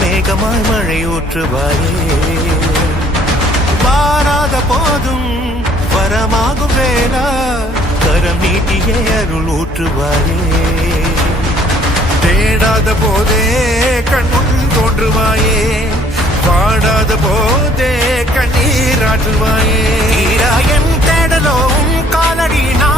மேகமாய் மழை ஊற்றுவாயே. பாராத போதும் வரமாகும் வேளா. கரம் நீட்டியே அருள் ஊற்றுவாயே. தேடாத போதே கண்முன் தோன்றுவாயே. பாடாத போதே கண்ணீர் ஆற்றுவாயே. தீராயன் தேடலோ காலடி நான்